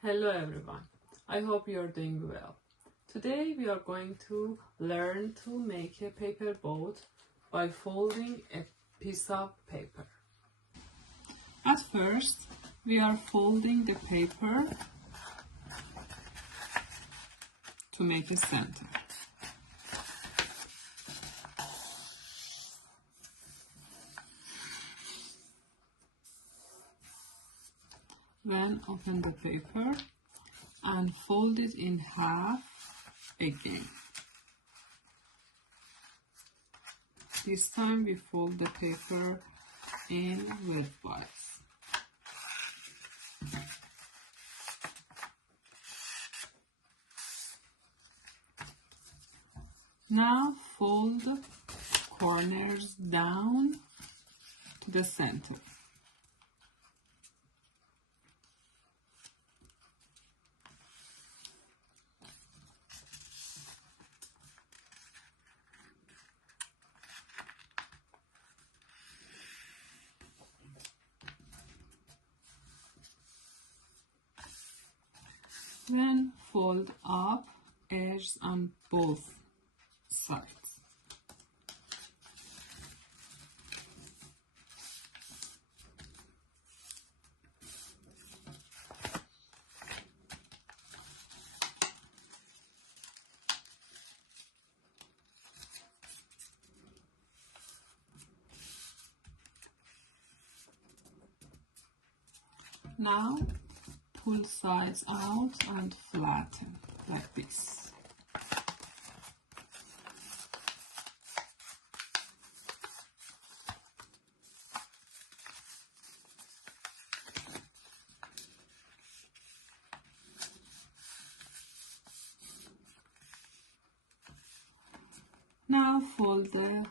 Hello everyone, I hope you are doing well. Today we are going to learn to make a paper boat by folding a piece of paper. At first, we are folding the paper to make a center. Then open the paper and fold it in half again. This time we fold the paper in widthwise. Now fold the corners down to the center. Then fold up edges on both sides. Now pull sides out and flatten like this. Now fold the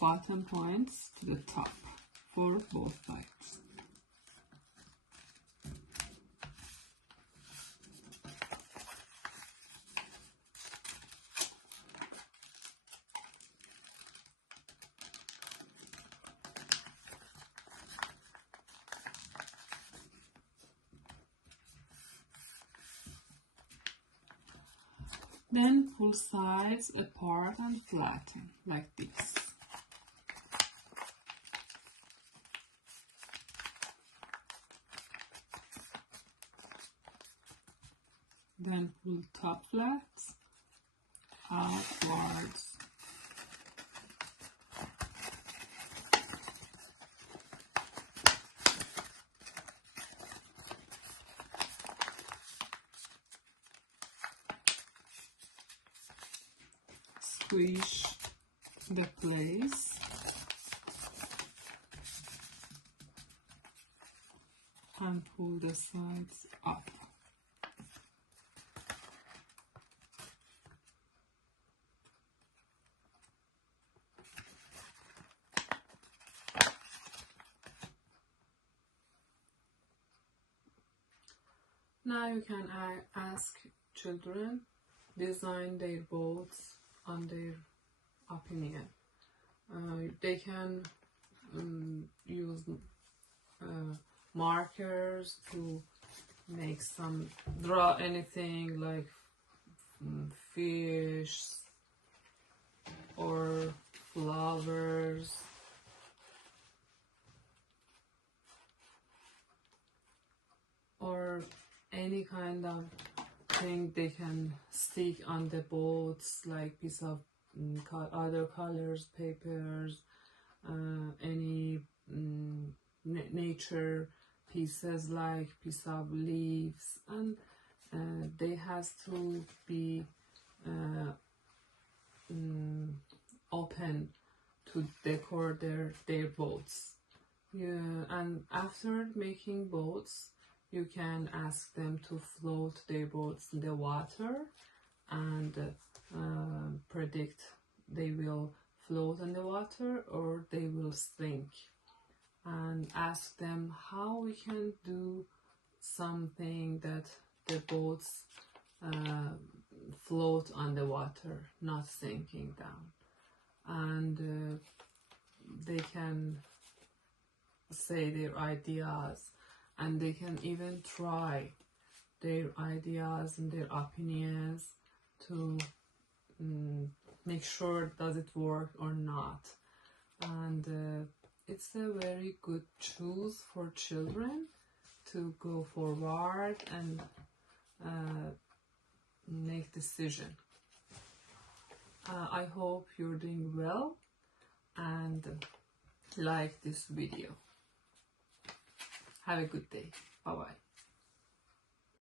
bottom points to the top for both sides. Then pull sides apart and flatten like this. Then pull top flats outwards. Squish the place and pull the sides up. Now you can ask children design their boats on their opinion. They can use markers to make draw anything like fish or flowers. Or any kind of thing they can stick on the boats, like piece of other colors, papers, any nature pieces like piece of leaves, and they has to be open to decor their boats. Yeah, and after making boats, you can ask them to float their boats in the water and predict they will float in the water or they will sink. And ask them how we can do something that the boats float on the water, not sinking down. And they can say their ideas, and they can even try their ideas and their opinions to make sure does it work or not. And it's a very good choice for children to go forward and make decision. I hope you're doing well and like this video. Have a good day. Bye bye.